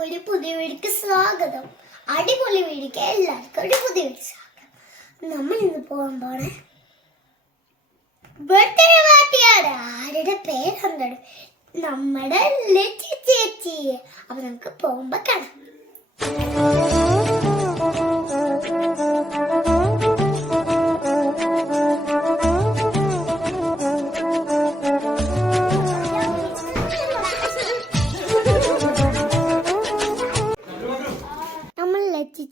എല്ലാവർക്കും ഒരു പുതിയ വീഡിയോക്ക് സ്വാഗതം. അടിപൊളി വീഡിയോക്ക് എല്ലാവർക്കും ഒരു പുതിയ സ്വാഗതം. നമ്മൾ ഇന്ന് പോകാൻ പോണേ ബർത്ത്ഡേ പാർട്ടിയാണ്. ആരുടെ പേരെന്താണ്? നമ്മുടെ ലച്ചി ചേച്ചി. അപ്പൊ നമുക്ക് പോകുമ്പോ കാണാം.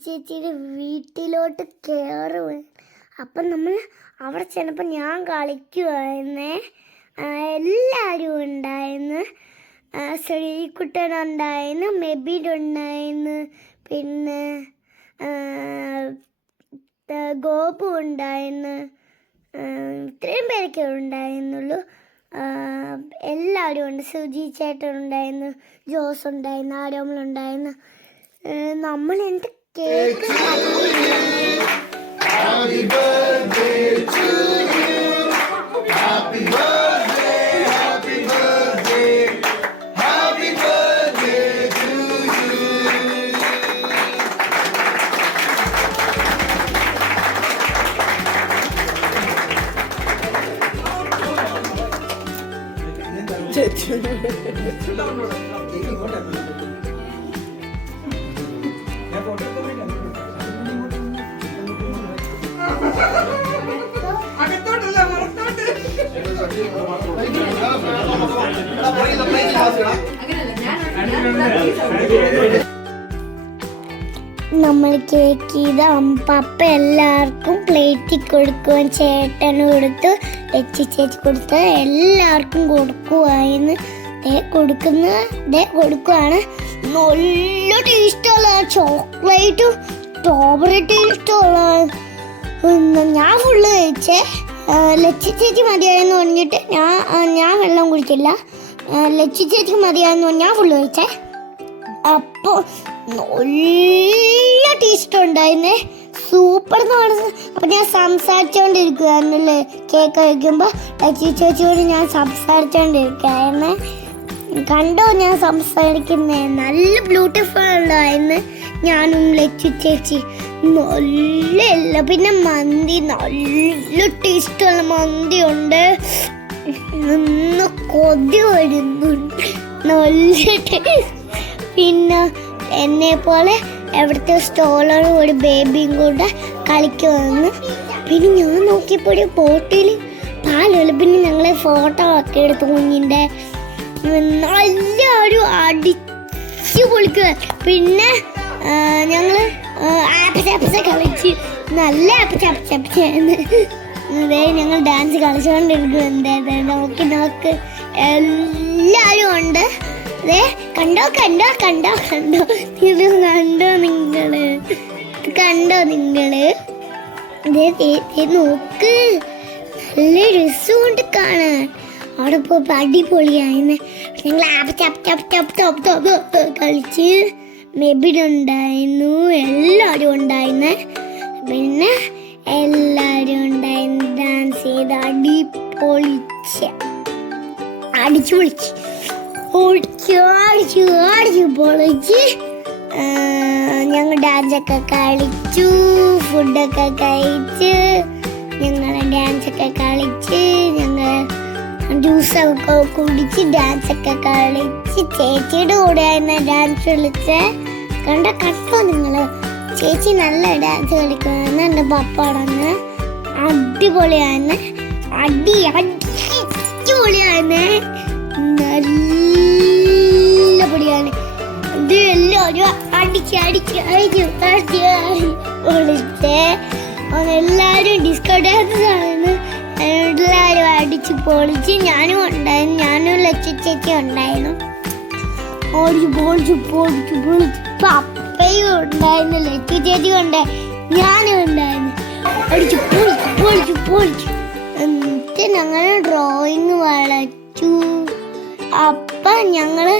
ചേച്ചിയുടെ വീട്ടിലോട്ട് കയറുക. അപ്പം നമ്മൾ അവിടെ ചെന്നപ്പോൾ ഞാൻ കളിക്കുമായിരുന്നേ. എല്ലാവരും ഉണ്ടായിരുന്നു. ശ്രീകുട്ടനുണ്ടായിരുന്നു, മെബിനുണ്ടായിരുന്നു, പിന്നെ ഗോപു ഉണ്ടായിരുന്നു. ഇത്രയും പേരൊക്കെ ഉണ്ടായിരുന്നുള്ളൂ. എല്ലാവരും ഉണ്ട്. സുജി ചേട്ടൻ ഉണ്ടായിരുന്നു, ജോസ് ഉണ്ടായിരുന്നു, ആരോമലുണ്ടായിരുന്നു. നമ്മൾ എൻ്റെ cake Happy birthday to you. Happy birthday, happy birthday. Happy birthday to you. നമ്മൾ കേക്ക് ചെയ്ത് പപ്പ എല്ലാവർക്കും പ്ലേറ്റിൽ കൊടുക്കുവാൻ, ചേട്ടന് കൊടുത്തു, ലച്ചി ചേച്ചി കൊടുത്ത് എല്ലാവർക്കും കൊടുക്കുവായിരുന്നു. കൊടുക്കുവാണ്. നല്ല ടേസ്റ്റുള്ള ചോക്ലേറ്റും സ്ട്രോബെറി ടേസ്റ്റുള്ള. ഞാൻ ഫുള്ള് കഴിച്ചേ. ലച്ചി ചേച്ചി മതിയായെന്ന് പറഞ്ഞിട്ട് ഞാൻ വെള്ളം കുടിച്ചില്ല. ലച്ചി ചേച്ചി മതിയായെന്ന് പറഞ്ഞ് ഞാൻ ഫുള്ള് കഴിച്ചേ. അപ്പോൾ നല്ല ടേസ്റ്റ് ഉണ്ടായിരുന്നേ. സൂപ്പർ എന്ന് പറഞ്ഞത്. അപ്പം ഞാൻ സംസാരിച്ചുകൊണ്ടിരിക്കുകയായിരുന്നല്ലേ കേക്ക് കഴിക്കുമ്പോൾ. ലച്ചി ചേച്ചിയോട് ഞാൻ സംസാരിച്ചുകൊണ്ടിരിക്കുകയായിരുന്നേ. കണ്ടോ ഞാൻ സംസാരിക്കുന്നേ? നല്ല ബ്യൂട്ടിഫുൾ ഉണ്ടായിരുന്നു ഞാനും ലച്ചി ചേച്ചി. നല്ല പിന്നെ മന്തി, നല്ല ടേസ്റ്റുള്ള മന്തി ഉണ്ട്. ഒന്ന് കൊതി വരുന്നുണ്ട്. നല്ല ടേസ്റ്റ്. പിന്നെ എന്നെ പോലെ എവിടുത്തെ സ്റ്റോളറും ഒരു ബേബിയും കൂടെ കളിക്കുമെന്ന്. പിന്നെ ഞാൻ നോക്കിയപ്പോൾ ഒരു ബോട്ടിൽ പാലുള്ള. പിന്നെ ഞങ്ങളെ ഫോട്ടോ ഒക്കെ എടുത്തു കുഞ്ഞിൻ്റെ. നല്ലൊരു അടിച്ചു പൊളിക്കുക. പിന്നെ ഞങ്ങൾ ആപ്പച്ച കളിച്ച് നല്ല ആപ്പച്ചായിരുന്നു. അതേ ഞങ്ങൾ ഡാൻസ് കളിച്ചുകൊണ്ടിരിക്കുന്നുണ്ട്. നോക്ക് എല്ലാവരും ഉണ്ട്. അതെ കണ്ടോ നിങ്ങള് നോക്ക്. നല്ല രസമുണ്ട് കാണാൻ. അവിടെ പോയപ്പോൾ അടിപൊളിയായിരുന്നു. ഞങ്ങൾ കളിച്ച്. മെബിനുണ്ടായിരുന്നു, എല്ലാവരും ഉണ്ടായിരുന്നു. പിന്നെ എല്ലാവരും ഉണ്ടായിരുന്നു. ഡാൻസ് ചെയ്ത് അടിച്ചു പൊളിച്ച് ഞങ്ങൾ ഡാൻസൊക്കെ കളിച്ചു, ഫുഡൊക്കെ കഴിച്ച്, ഞങ്ങൾ ഡാൻസൊക്കെ കളിച്ച്, ഞങ്ങൾ ജ്യൂസൊക്കെ കുടിച്ച്, ഡാൻസൊക്കെ കളിച്ച്. ചേച്ചിയുടെ കൂടെയായിരുന്നു ഡാൻസ് കളിച്ച്. കണ്ടോ നിങ്ങള്? ചേച്ചി നല്ല ഡാൻസ് കളിക്കുമായിരുന്നു. എൻ്റെ പപ്പടന്ന് അടിപൊളിയായിരുന്നു. അടിപൊളിയായിരുന്നു. നല്ല പൊടിയാണ്. ഇത് എല്ലാവരും അടിച്ച് പൊളിച്ച്. എല്ലാവരും ഡിസ്കോ ഡാൻസ് ആണ്. എല്ലാവരും അടിച്ച് പൊളിച്ച്. ഞാനും ഉണ്ടായിരുന്നു. ഞാനും ലച്ചി ചേച്ചി ഉണ്ടായിരുന്നു. പൊളിച്ച് പപ്പയും ഉണ്ടായിരുന്നു, ലച്ചി ചേച്ചി ഉണ്ടായിരുന്നു, ഞാനും ഉണ്ടായിരുന്നു. അടിച്ച് പൊളിച്ച്. എന്നിട്ട് ഞങ്ങൾ ഡ്രോയിങ് വരച്ചു. അപ്പം ഞങ്ങള്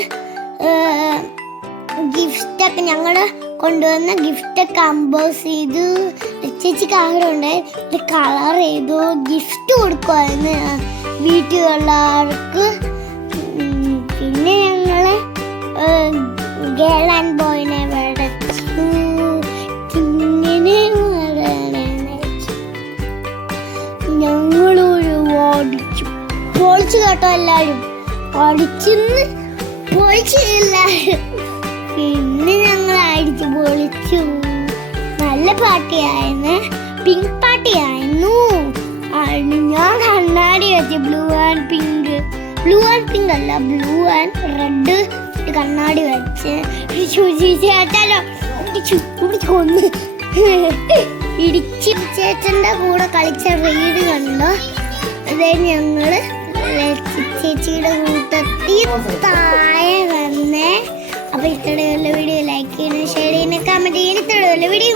ഗിഫ്റ്റൊക്കെ കൊണ്ടുവന്ന ഗിഫ്റ്റൊക്കെ കമ്പോസ് ചെയ്തു. ചേച്ചിക്ക് ആഗ്രഹം ഉണ്ടായി കളർ ചെയ്തു. ഗിഫ്റ്റ് കൊടുക്കുമായിരുന്നു വീട്ടിലുള്ളവർക്ക്. പിന്നെ ഞങ്ങള് ഗേൾ ആൻഡ് ബോയിനെ വരച്ചു, ചിന്നിനെ വരച്ചു. ഞങ്ങളൊരു ഓടിച്ചു പൊളിച്ചു കേട്ടോ, എല്ലാരും ഓടിച്ചിന്ന് പൊളിച്ചു എല്ലാരും. പിന്നെ ഞങ്ങൾ അടിച്ചു പൊളിച്ചു. നല്ല പാർട്ടിയായിരുന്നു, പിങ്ക് പാർട്ടിയായിരുന്നു. ഞാൻ കണ്ണാടി വെച്ച് ബ്ലൂ ആൻഡ് പിങ്ക് അല്ല, ബ്ലൂ ആൻഡ് റെഡ് കണ്ണാടി വെച്ച് ചേട്ടനോ കൊന്ന് ഇടിച്ച് ചേട്ടൻ്റെ കൂടെ കളിച്ച റീഡ് കണ്ടോ. അതെ, ഞങ്ങള് ചേച്ചിയുടെ കൂട്ടത്തിൽ താഴെ വന്നേ. അപ്പൊ ഇത്രയുള്ള വീഡിയോ ലൈക്ക് ചെയ്യണം, ഷെയർ ചെയ്യണം, കമന്റ് ചെയ്യണം. ഇത്രയുള്ള വീഡിയോ